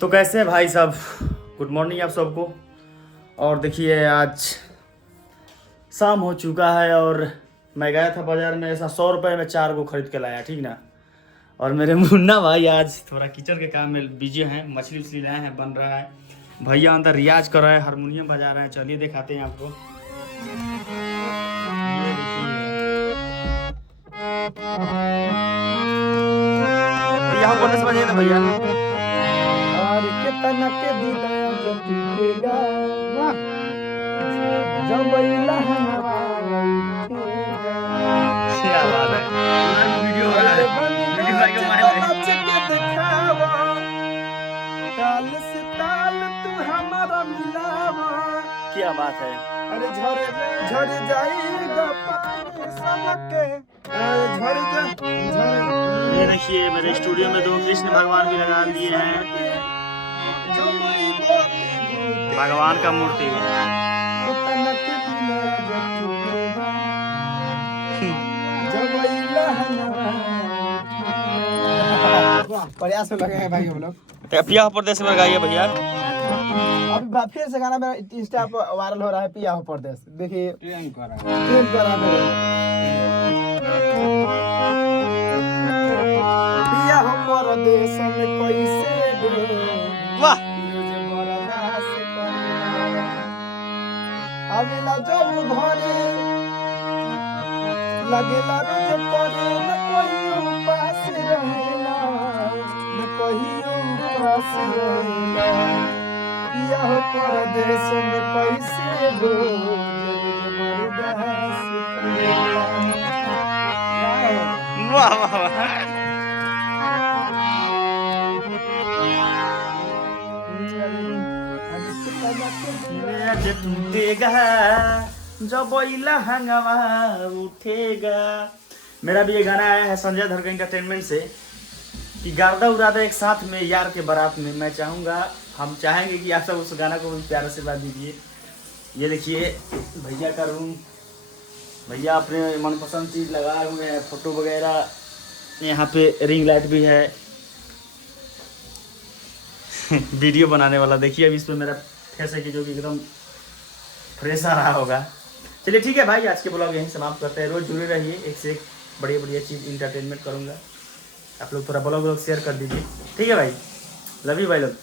तो कैसे हैं भाई साहब, गुड मॉर्निंग आप सबको। और देखिए आज शाम हो चुका है और मैं गया था बाज़ार में, ऐसा 100 रुपये में 4 को खरीद के लाया, ठीक ना। और मेरे मुन्ना भाई आज थोड़ा किचन के काम में बिजी हैं, मछली उछली लाए हैं, बन रहा है। भैया अंदर रियाज कर रहे हैं, हारमोनियम बजा रहे हैं। चलिए दिखाते हैं आपको। ये देखिए यहाँ बोनस बजे ना भैया। और कितना के दिलाया जब टूटेगा जब इलाहा उठेगा। क्या बात है, वीडियो हो रहा है, वीडियो भाई का माइल है। नाच के दिखावा ताल से ताल तू हमारा मिलावा। क्या बात है। अरे झड़ जाएगा पानी सबके ये देखिए मेरे स्टूडियो में 2 कृष्ण भगवान भी लगा दिए हैं, भगवान का मूर्ति। प्रयास लगे हैं भाई हम लोग। पिया प्रदेश में गाइए भैया। अभी फिर से गाना मेरा इंस्टा पर वायरल हो रहा है, पिया हो परदेश। देखिए ट्रेंड कर रहा है। पिया हो परदेश में कैसे डो वाह अबेला जब घरे लगेला रोज करे न कोई पास रहेला न कोई पास रहेला। पिया हो परदेश में कैसे डो वाह वाह। टूटेगा जब हंगामा उठेगा। मेरा भी ये गाना आया है संजय धर का एंटरटेनमेंट से कि गार्दा उरादा एक साथ में यार के बारात में। मैं चाहूँगा, हम चाहेंगे कि आप सब उस गाना को प्यार से बात दीजिए। ये देखिए भैया का रूम, भैया अपने मनपसंद चीज़ लगाए हुए हैं, फोटो वगैरह, यहाँ पे रिंग लाइट भी है। वीडियो बनाने वाला देखिए, अभी इस पर मेरा फेस है कि जो कि एकदम फ्रेश आ रहा होगा। चलिए ठीक है भाई, आज के ब्लॉग यहीं समाप्त करते हैं। रोज़ जुड़े रहिए, एक से एक बढ़िया बढ़िया चीज़ इंटरटेनमेंट करूँगा। आप लोग थोड़ा ब्लॉग शेयर कर दीजिए, ठीक है भाई। लव यू भाई, लव।